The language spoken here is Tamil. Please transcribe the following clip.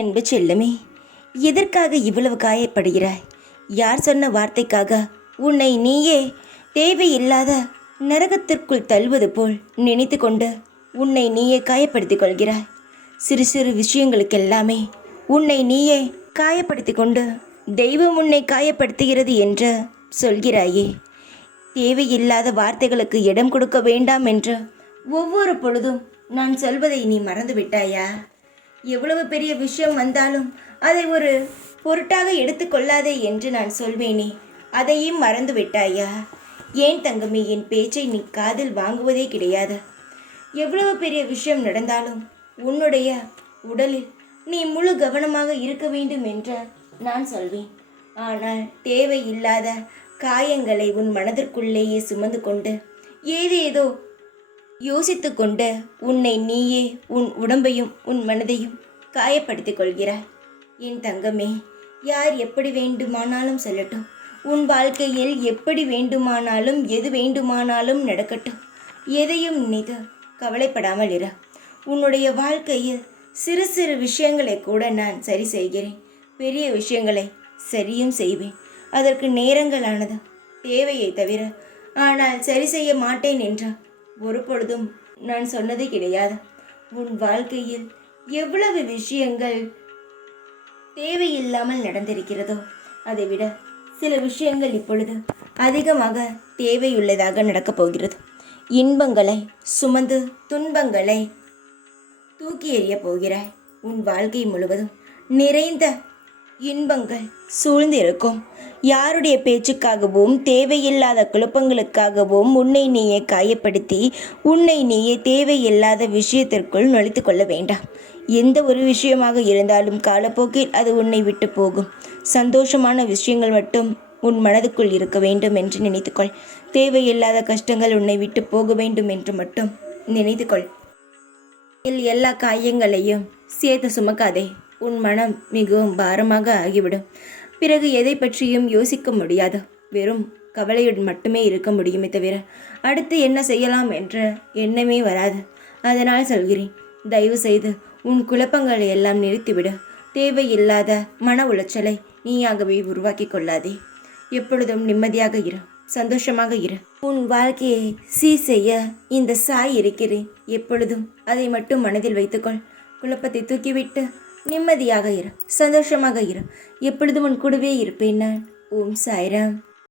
அன்பு செல்லமே, எதற்காக இவ்வளவு காயப்படுகிறாய்? யார் சொன்ன வார்த்தைக்காக உன்னை நீயே தேவையில்லாத நரகத்திற்குள் தள்ளுவது போல் நினைத்து கொண்டு உன்னை நீயே காயப்படுத்திக் கொள்கிறாய்? சிறு சிறு விஷயங்களுக்கெல்லாமே உன்னை நீயே காயப்படுத்தி கொண்டு தெய்வம் உன்னை காயப்படுத்துகிறது என்று சொல்கிறாயே. தேவையில்லாத வார்த்தைகளுக்கு இடம் கொடுக்க வேண்டாம் என்று ஒவ்வொரு பொழுதும் நான் சொல்வதை நீ மறந்து விட்டாயா? எவ்வளவு பெரிய விஷயம் வந்தாலும் அதை ஒரு பொருட்டாக எடுத்துக்கொள்ளாதே என்று நான் சொல்வேனே, அதையும் மறந்து விட்டாயா? ஏன் தங்கமே, என் பேச்சை நீ காதில் வாங்குவதே கிடையாது? எவ்வளவு பெரிய விஷயம் நடந்தாலும் உன்னுடைய உடலில் நீ முழு கவனமாக இருக்க வேண்டும் என்று நான் சொல்வேன். ஆனால் தேவையில்லாத காயங்களை உன் மனதிற்குள்ளேயே சுமந்து கொண்டு ஏதேதோ யோசித்து கொண்டு உன்னை நீயே உன் உடம்பையும் உன் மனதையும் காயப்படுத்திக் கொள்கிறாய். என் தங்கமே, யார் எப்படி வேண்டுமானாலும் சொல்லட்டும், உன் வாழ்க்கையில் எப்படி வேண்டுமானாலும் எது வேண்டுமானாலும் நடக்கட்டும், எதையும் நினைத்து கவலைப்படாமல் இரு. உன்னுடைய வாழ்க்கையில் சிறு சிறு விஷயங்களை கூட நான் சரி செய்கிறேன், பெரிய விஷயங்களை சரியும் செய்வேன். அதற்கு நேரங்களானது தேவையை தவிர, ஆனால் சரி செய்ய மாட்டேன் என்று ஒரு பொழுதும் நான் சொன்னது கிடையாது. உன் வாழ்க்கையில் எவ்வளவு விஷயங்கள் தேவையில்லாமல் நடந்திருக்கிறதோ அதைவிட சில விஷயங்கள் இப்பொழுது அதிகமாக தேவையுள்ளதாக நடக்கப் போகிறது. இன்பங்களை சுமந்து துன்பங்களை தூக்கி எறிய போகிறாய். உன் வாழ்க்கை முழுவதும் நிறைந்த இன்பங்கள் சூழ்ந்திருக்கும். யாருடைய பேச்சுக்காகவும் தேவையில்லாத குழப்பங்களுக்காகவும் உன்னை நீயே காயப்படுத்தி உன்னை நீயே தேவையில்லாத விஷயத்திற்குள் நுழைத்து கொள்ள வேண்டாம். எந்த ஒரு விஷயமாக இருந்தாலும் காலப்போக்கில் அது உன்னை விட்டு போகும். சந்தோஷமான விஷயங்கள் மட்டும் உன் மனதுக்குள் இருக்க வேண்டும் என்று நினைத்துக்கொள். தேவையில்லாத கஷ்டங்கள் உன்னை விட்டு போக வேண்டும் என்று மட்டும் நினைத்துக்கொள். எல்லா காயங்களையும் சேர்த்து சுமக்காதே. உன் மனம் மிகவும் பாரமாக ஆகிவிடும். பிறகு எதை பற்றியும் யோசிக்க முடியாது. வெறும் கவலையுடன் மட்டுமே இருக்க முடியுமே தவிர அடுத்து என்ன செய்யலாம் என்ற எண்ணமே வராது. அதனால் சொல்கிறேன், தயவு செய்து உன் குழப்பங்களை எல்லாம் நிறுத்திவிடு. தேவையில்லாத மன உளைச்சலை நீயாகவே உருவாக்கி கொள்ளாதே. எப்பொழுதும் நிம்மதியாக இரு, சந்தோஷமாக இரு. உன் வாழ்க்கையை செய்ய இந்த சாய் இருக்கிறேன். எப்பொழுதும் அதை மட்டும் மனதில் வைத்துக்கொள். குழப்பத்தை தூக்கிவிட்டு நிம்மதியாக இரு, சந்தோஷமாக இரு. எப்பொழுதும் உன் கூடவே இருப்பேன் நான். ஓம் சாய்ராம்.